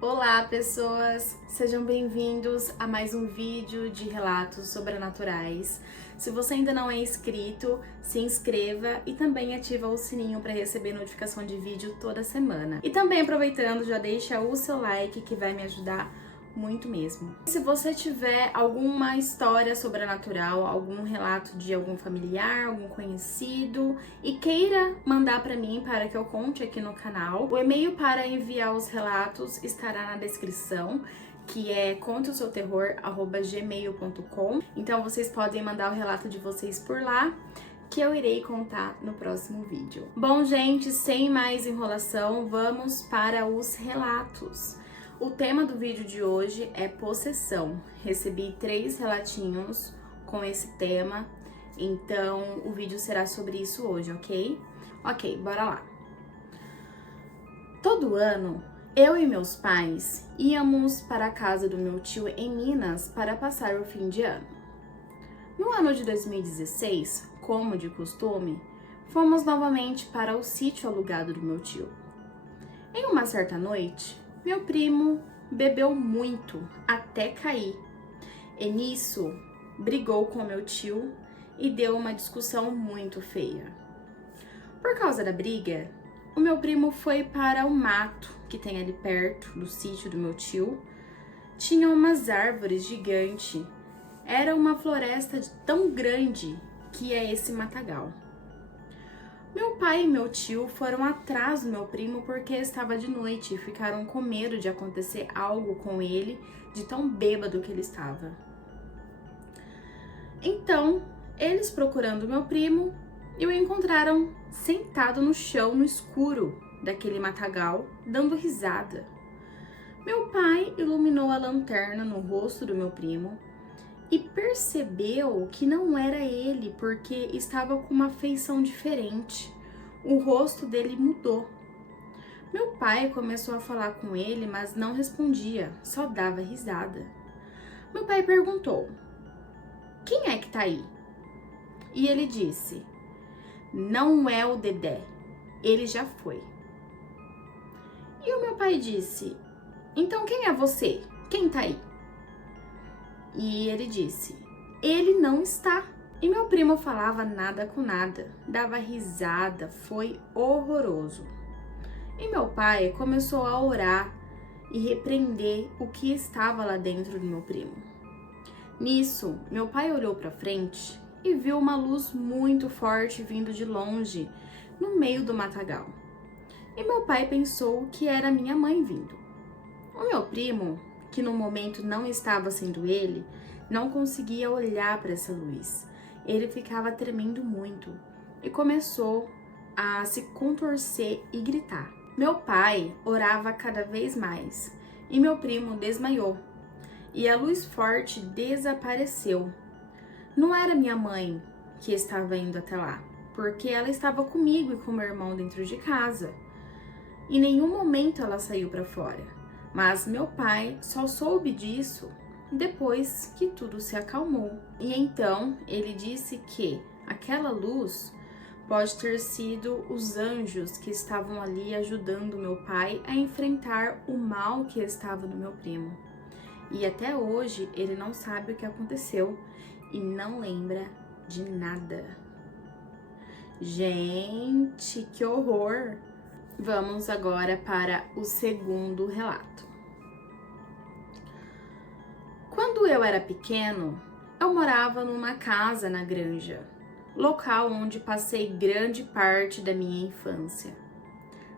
Olá, pessoas! Sejam bem-vindos a mais um vídeo de relatos sobrenaturais. Se você ainda não é inscrito, se inscreva e também ativa o sininho para receber notificação de vídeo toda semana. E também aproveitando, já deixa o seu like que vai me ajudar muito mesmo. Se você tiver alguma história sobrenatural, algum relato de algum familiar, algum conhecido e queira mandar para mim para que eu conte aqui no canal, o e-mail para enviar os relatos estará na descrição, que é conteosoterror@gmail.com. Então vocês podem mandar o relato de vocês por lá, que eu irei contar no próximo vídeo. Bom, gente, sem mais enrolação, vamos para os relatos. O tema do vídeo de hoje é possessão. Recebi 3 relatinhos com esse tema, então o vídeo será sobre isso hoje, ok? Ok, bora lá. Todo ano, eu e meus pais íamos para a casa do meu tio em Minas para passar o fim de ano. No ano de 2016, como de costume, fomos novamente para o sítio alugado do meu tio. Em uma certa noite, meu primo bebeu muito até cair e nisso brigou com meu tio e deu uma discussão muito feia. Por causa da briga, o meu primo foi para o mato que tem ali perto do sítio do meu tio. Tinha umas árvores gigantes. Era uma floresta tão grande que é esse matagal. Meu pai e meu tio foram atrás do meu primo porque estava de noite e ficaram com medo de acontecer algo com ele, de tão bêbado que ele estava. Então, eles procurando meu primo, o encontraram sentado no chão no escuro daquele matagal, dando risada. Meu pai iluminou a lanterna no rosto do meu primo e percebeu que não era ele porque estava com uma feição diferente. O rosto dele mudou. Meu pai começou a falar com ele, mas não respondia, só dava risada. Meu pai perguntou: "Quem é que tá aí?" E ele disse: "Não é o Dedé, ele já foi." E o meu pai disse: "Então quem é você? Quem tá aí?" E ele disse: "Ele não está." E meu primo falava nada com nada, dava risada, foi horroroso. E meu pai começou a orar e repreender o que estava lá dentro do meu primo. Nisso, meu pai olhou para frente e viu uma luz muito forte vindo de longe, no meio do matagal. E meu pai pensou que era minha mãe vindo. O meu primo, que no momento não estava sendo ele, não conseguia olhar para essa luz. Ele ficava tremendo muito e começou a se contorcer e gritar. Meu pai orava cada vez mais e meu primo desmaiou e a luz forte desapareceu. Não era minha mãe que estava indo até lá, porque ela estava comigo e com meu irmão dentro de casa. Em nenhum momento ela saiu para fora, mas meu pai só soube disso depois que tudo se acalmou. E então ele disse que aquela luz pode ter sido os anjos que estavam ali ajudando meu pai a enfrentar o mal que estava no meu primo. E até hoje ele não sabe o que aconteceu e não lembra de nada. Gente, que horror! Vamos agora para o segundo relato. Quando eu era pequeno, eu morava numa casa na granja, local onde passei grande parte da minha infância.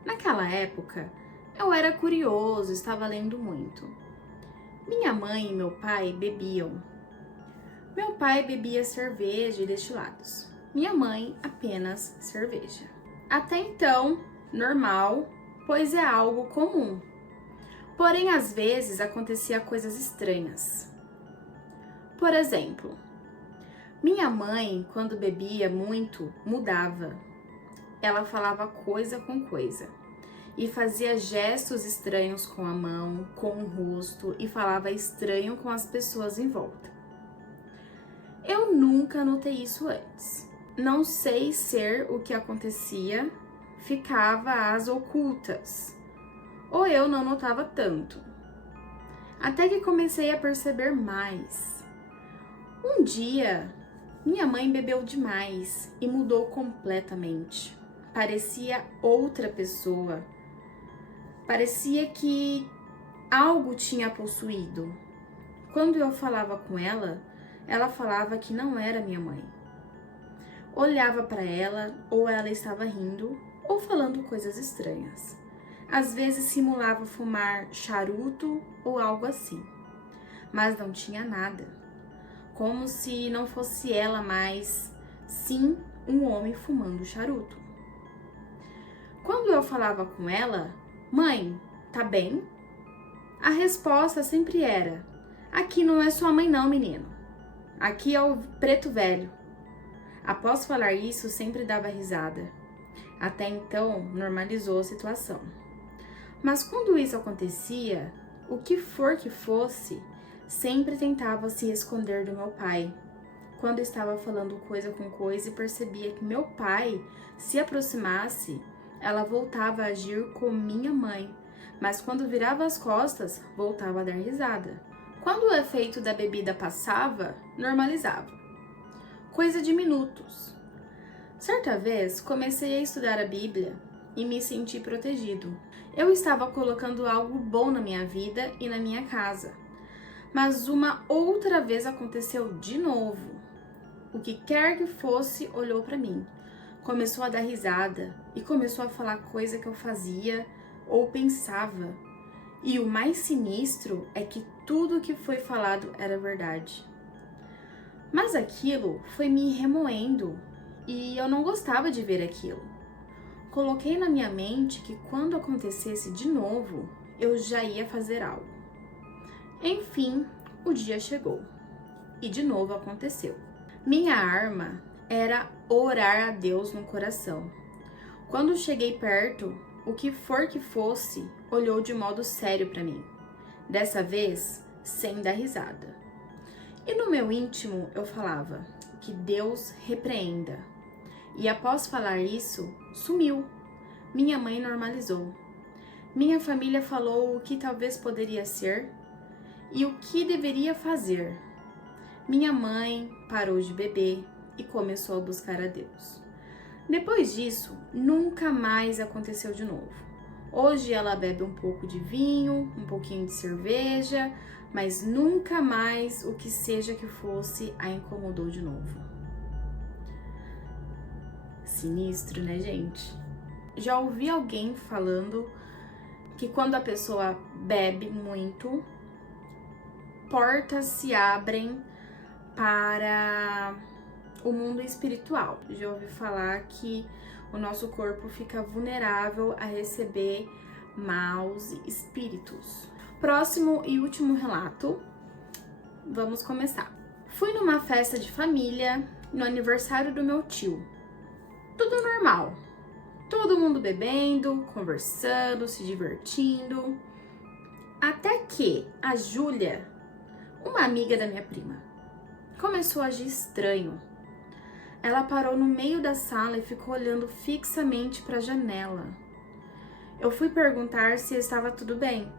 Naquela época, eu era curioso, estava lendo muito. Minha mãe e meu pai bebiam. Meu pai bebia cerveja e destilados. Minha mãe apenas cerveja. Até então, normal, pois é algo comum. Porém, às vezes acontecia coisas estranhas. Por exemplo, minha mãe, quando bebia muito, mudava. Ela falava coisa com coisa e fazia gestos estranhos com a mão, com o rosto e falava estranho com as pessoas em volta. Eu nunca notei isso antes. Não sei ser o que acontecia, ficava às ocultas. ou eu não notava tanto. Até que comecei a perceber mais. Um dia, minha mãe bebeu demais e mudou completamente. Parecia outra pessoa. Parecia que algo tinha a possuído. Quando eu falava com ela, ela falava que não era minha mãe. Olhava para ela, ou ela estava rindo, ou falando coisas estranhas. Às vezes simulava fumar charuto ou algo assim, mas não tinha nada. Como se não fosse ela mais, sim, um homem fumando charuto. Quando eu falava com ela, mãe, tá bem? A resposta sempre era, aqui não é sua mãe não, menino. Aqui é o preto velho. Após falar isso, sempre dava risada. Até então, normalizou a situação. Mas quando isso acontecia, o que for que fosse, sempre tentava se esconder do meu pai. Quando estava falando coisa com coisa e percebia que meu pai se aproximasse, ela voltava a agir como minha mãe. Mas quando virava as costas, voltava a dar risada. Quando o efeito da bebida passava, normalizava. Coisa de minutos. Certa vez, comecei a estudar a Bíblia e me senti protegido. Eu estava colocando algo bom na minha vida e na minha casa. Mas uma outra vez aconteceu de novo. O que quer que fosse olhou para mim. Começou a dar risada e começou a falar coisa que eu fazia ou pensava. E o mais sinistro é que tudo que foi falado era verdade. Mas aquilo foi me remoendo e eu não gostava de ver aquilo. Coloquei na minha mente que quando acontecesse de novo, eu já ia fazer algo. Enfim, o dia chegou e de novo aconteceu. Minha arma era orar a Deus no coração. Quando cheguei perto, o que for que fosse, olhou de modo sério para mim. Dessa vez, sem dar risada. E no meu íntimo eu falava, que Deus repreenda. E após falar isso, sumiu. Minha mãe normalizou. Minha família falou o que talvez poderia ser e o que deveria fazer. Minha mãe parou de beber e começou a buscar a Deus. Depois disso, nunca mais aconteceu de novo. Hoje ela bebe um pouco de vinho, um pouquinho de cerveja, mas nunca mais o que seja que fosse a incomodou de novo. Sinistro, né, gente? Já ouvi alguém falando que quando a pessoa bebe muito, portas se abrem para o mundo espiritual. Já ouvi falar que o nosso corpo fica vulnerável a receber maus espíritos. Próximo e último relato, vamos começar. Fui numa festa de família no aniversário do meu tio. Tudo normal. Todo mundo bebendo, conversando, se divertindo. Até que a Júlia, uma amiga da minha prima, começou a agir estranho. Ela parou no meio da sala e ficou olhando fixamente para a janela. Eu fui perguntar se estava tudo bem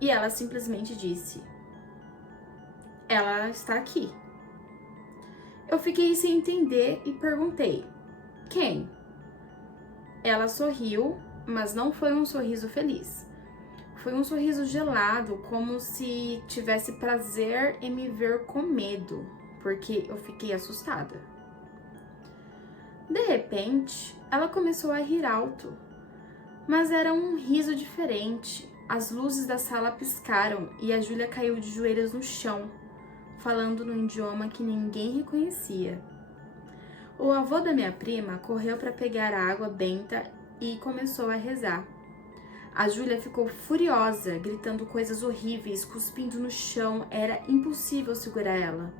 e ela simplesmente disse: ela está aqui. Eu fiquei sem entender e perguntei: quem? Ela sorriu, mas não foi um sorriso feliz. Foi um sorriso gelado, como se tivesse prazer em me ver com medo, porque eu fiquei assustada. De repente, ela começou a rir alto, mas era um riso diferente. As luzes da sala piscaram e a Júlia caiu de joelhos no chão, falando num idioma que ninguém reconhecia. O avô da minha prima correu para pegar a água benta e começou a rezar. A Júlia ficou furiosa, gritando coisas horríveis, cuspindo no chão. Era impossível segurar ela,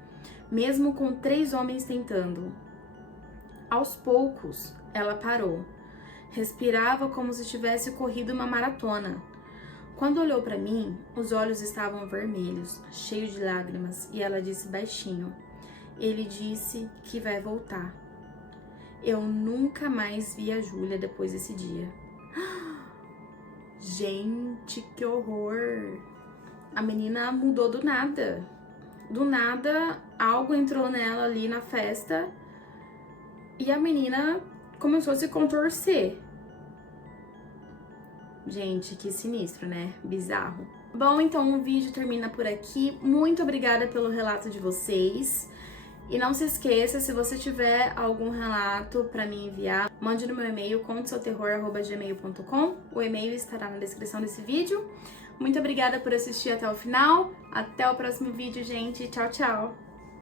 mesmo com 3 homens tentando. Aos poucos, ela parou. Respirava como se tivesse corrido uma maratona. Quando olhou para mim, os olhos estavam vermelhos, cheios de lágrimas, e ela disse baixinho: ele disse que vai voltar. Eu nunca mais vi a Júlia depois desse dia. Gente, que horror! A menina mudou do nada. Do nada, algo entrou nela ali na festa e a menina começou a se contorcer. Gente, que sinistro, né? Bizarro. Bom, então o vídeo termina por aqui. Muito obrigada pelo relato de vocês. E não se esqueça, se você tiver algum relato para me enviar, mande no meu e-mail conteseuterror@gmail.com. O e-mail estará na descrição desse vídeo. Muito obrigada por assistir até o final. Até o próximo vídeo, gente. Tchau, tchau!